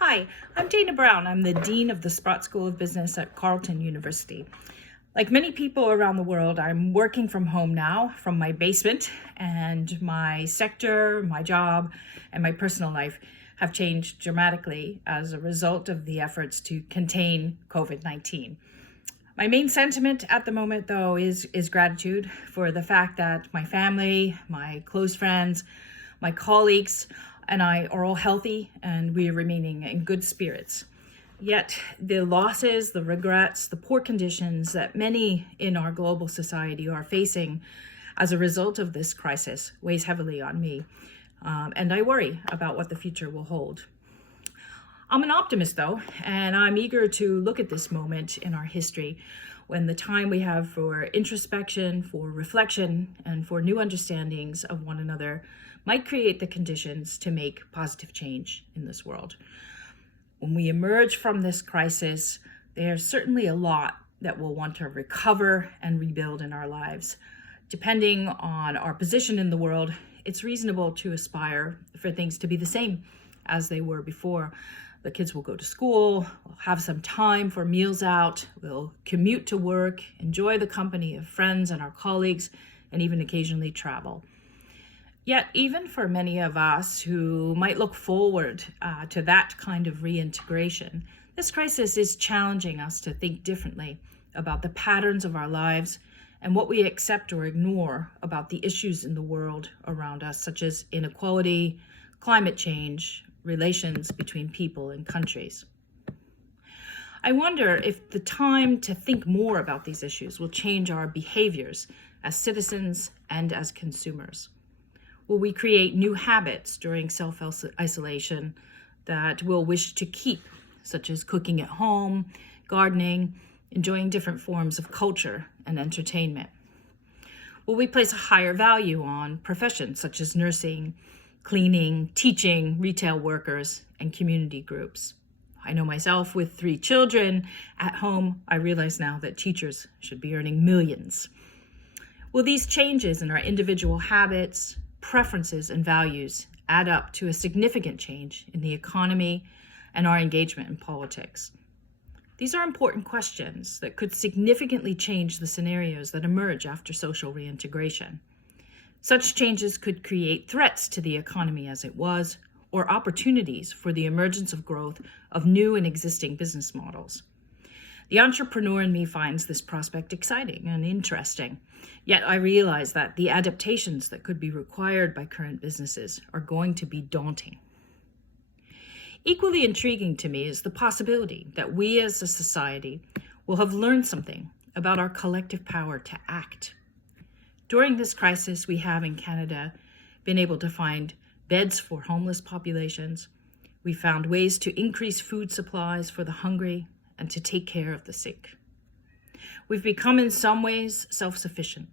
Hi, I'm Dana Brown. I'm the Dean of the Sprott School of Business at Carleton University. Like many people around the world, I'm working from home now from my basement, and my sector, my job, and my personal life have changed dramatically as a result of the efforts to contain COVID-19. My main sentiment at the moment, though, is gratitude for the fact that my family, my close friends, my colleagues, and I are all healthy and we are remaining in good spirits. Yet the losses, the regrets, the poor conditions that many in our global society are facing as a result of this crisis weighs heavily on me. And I worry about what the future will hold. I'm an optimist, though, and I'm eager to look at this moment in our history when the time we have for introspection, for reflection, and for new understandings of one another might create the conditions to make positive change in this world. When we emerge from this crisis, there's certainly a lot that we'll want to recover and rebuild in our lives. Depending on our position in the world, it's reasonable to aspire for things to be the same as they were before. The kids will go to school, we'll have some time for meals out, we'll commute to work, enjoy the company of friends and our colleagues, and even occasionally travel. Yet, even for many of us who might look forward to that kind of reintegration, this crisis is challenging us to think differently about the patterns of our lives and what we accept or ignore about the issues in the world around us, such as inequality, climate change, relations between people and countries. I wonder if the time to think more about these issues will change our behaviors as citizens and as consumers. Will we create new habits during self-isolation that we'll wish to keep, such as cooking at home, gardening, enjoying different forms of culture and entertainment? Will we place a higher value on professions such as nursing, cleaning, teaching, retail workers, and community groups? I know myself with 3 children at home, I realize now that teachers should be earning millions. Will these changes in our individual habits, preferences, and values add up to a significant change in the economy and our engagement in politics? These are important questions that could significantly change the scenarios that emerge after social reintegration. Such changes could create threats to the economy as it was, or opportunities for the emergence of growth of new and existing business models. The entrepreneur in me finds this prospect exciting and interesting, yet I realize that the adaptations that could be required by current businesses are going to be daunting. Equally intriguing to me is the possibility that we as a society will have learned something about our collective power to act. During this crisis, we have in Canada been able to find beds for homeless populations. We found ways to increase food supplies for the hungry and to take care of the sick. We've become in some ways self-sufficient.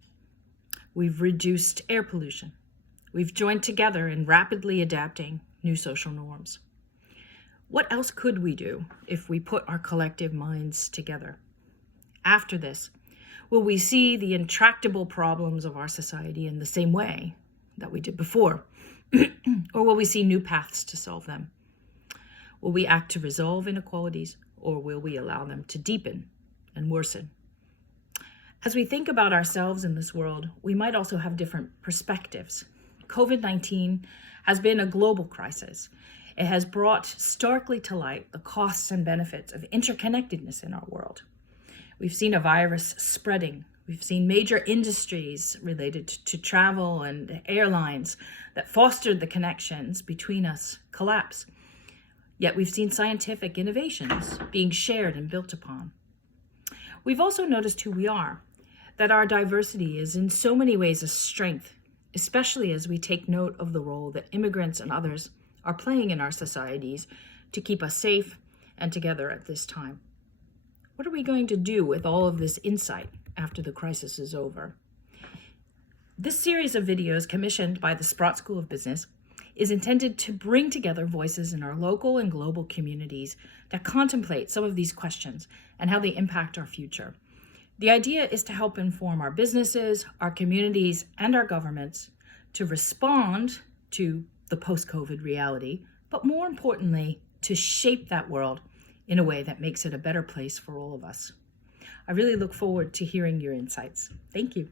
We've reduced air pollution. We've joined together in rapidly adapting new social norms. What else could we do if we put our collective minds together? After this, will we see the intractable problems of our society in the same way that we did before? Or will we see new paths to solve them? Will we act to resolve inequalities, or will we allow them to deepen and worsen? As we think about ourselves in this world, we might also have different perspectives. COVID-19 has been a global crisis. It has brought starkly to light the costs and benefits of interconnectedness in our world. We've seen a virus spreading. We've seen major industries related to travel and airlines that fostered the connections between us collapse. Yet we've seen scientific innovations being shared and built upon. We've also noticed who we are, that our diversity is in so many ways a strength, especially as we take note of the role that immigrants and others are playing in our societies to keep us safe and together at this time. What are we going to do with all of this insight after the crisis is over? This series of videos commissioned by the Sprott School of Business is intended to bring together voices in our local and global communities that contemplate some of these questions and how they impact our future. The idea is to help inform our businesses, our communities, and our governments to respond to the post-COVID reality, but more importantly, to shape that world in a way that makes it a better place for all of us. I really look forward to hearing your insights. Thank you.